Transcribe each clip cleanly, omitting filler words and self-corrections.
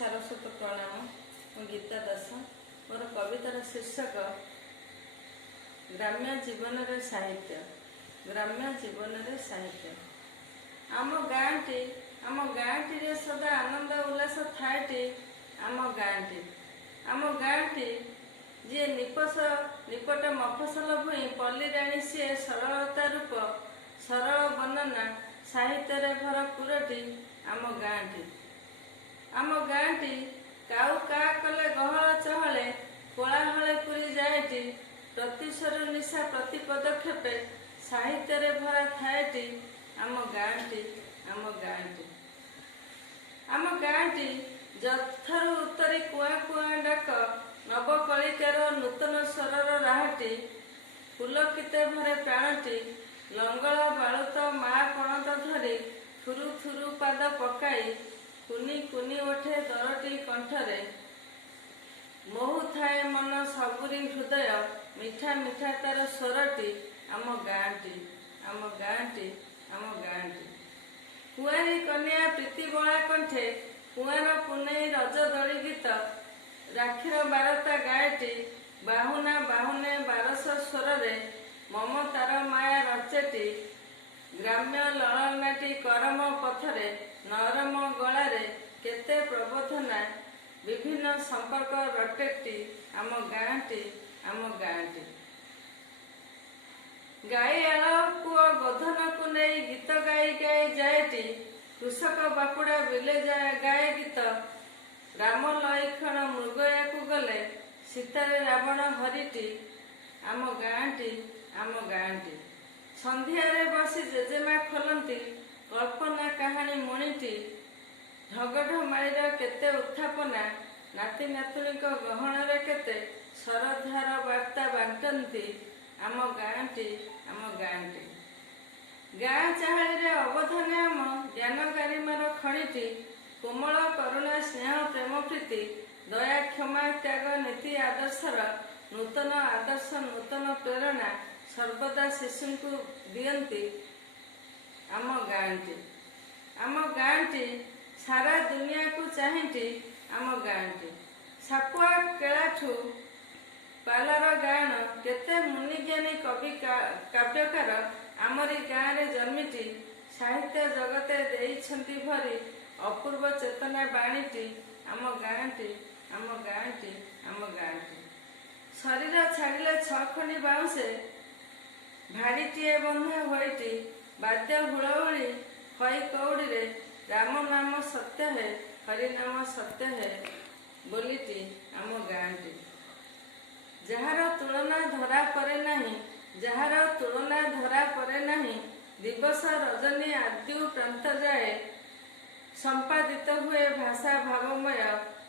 सारस्वत प्रणाम। मु गीता दास। मोर कवितार शीर्षक ग्राम्य जीवन रे साहित्य। ग्राम्य जीवन रे साहित्य। आम गाँटी रे सदा आनंद उल्लास थाएटी। आम गाँटी जी निपट मफसल भूई पल्ली राणी सी सरलता रूप सरल वर्णना साहित्य रे भरपूरटी। आम गाँटी काउ का कले गहल चहले कोलाहले पूरी जाएटी। प्रति स्वर निशा प्रति पदक्षेपे साहित्य रे भरा थाएटी। आम गाँटी जथरू उत्तरी कुआ कुआ डाक नवकलिकार नूतन स्वरर राहटी। पुलकिते भरे प्राणटी लंगल बालुत मा पणत धरी थुरु थुरु पाद पकाई कुनी कुनी उठे दरटी कंठरे। मोहु थाए मन सबुरी हृदय मिठा मिठा तार स्वरटी। आम गाँटी कुआरी कन्या प्रीति बड़ा कंठे कुआर पुनई रज दड़ी गीत राखीर बारता गाएटी। बाहुना बाहुने बारस स्वरे ममतार माया रचेटी। ग्राम्य ललनाटी करम पथरे नरम गलारे केते प्रबोधना विभिन्न संपर्क रटेटी। आम गाँटी गाईआल पुआ गोधन को नहीं गीत गाई गाई जाएटी। कृषक बापुड़ा बिले गाए गीत राम लईक्षण मृगया को गले सीतारे रावण हरिटी। आम गाँटी संध्यारे बसी जेजेमा खोलती कल्पना कहानी मणिटी। ढगढ माईर केते उत्थापना नाती नातुणी गहणरे केते सरधार वार्ता बांटती। आम गाँटी गाँ चाहाड़ी अवधान आम ज्ञान गारिमार खणिटी। कोमल करुणा स्नेह प्रेम प्रीति दया क्षमा त्याग नीति आदर्शर नूतन आदर्श नूतन प्रेरणा सर्वदा शिशु को दियंती। आम गाँटी सारा दुनिया को चाहेटी। आम गाँटी सापुआ केलाठू पालार गान केते मुनिज्ञानी कवि काव्यकार आमरी गाँव रे जन्मिटी। साहित्य जगते देइछंती भरी अपूर्व चेतना बाणीटी। आम गाँटी शरीर छाड़िले छखंडी बाउंसे भाड़ीटीए बंधा होईटी। बाद्य हुड़हुड़ी खई कौड़ी रे राम नाम सत्य है हरि नाम सत्य है बोलीटी। आम गाँटी जहार तुलना धरा परे नहीं दिवस रजनी आद्यु प्रांत जाए संपादित हुए भाषा भावमय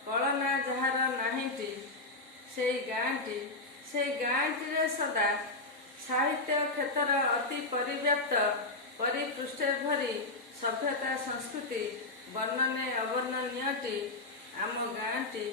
कलना जहार नाहीटी। से गाँटी रे सदा साहित्य क्षेत्र अति परिव्याप्त परिपृष्ठे भरी सभ्यता संस्कृति वर्णने अवर्णनीयटी। आम गाँटी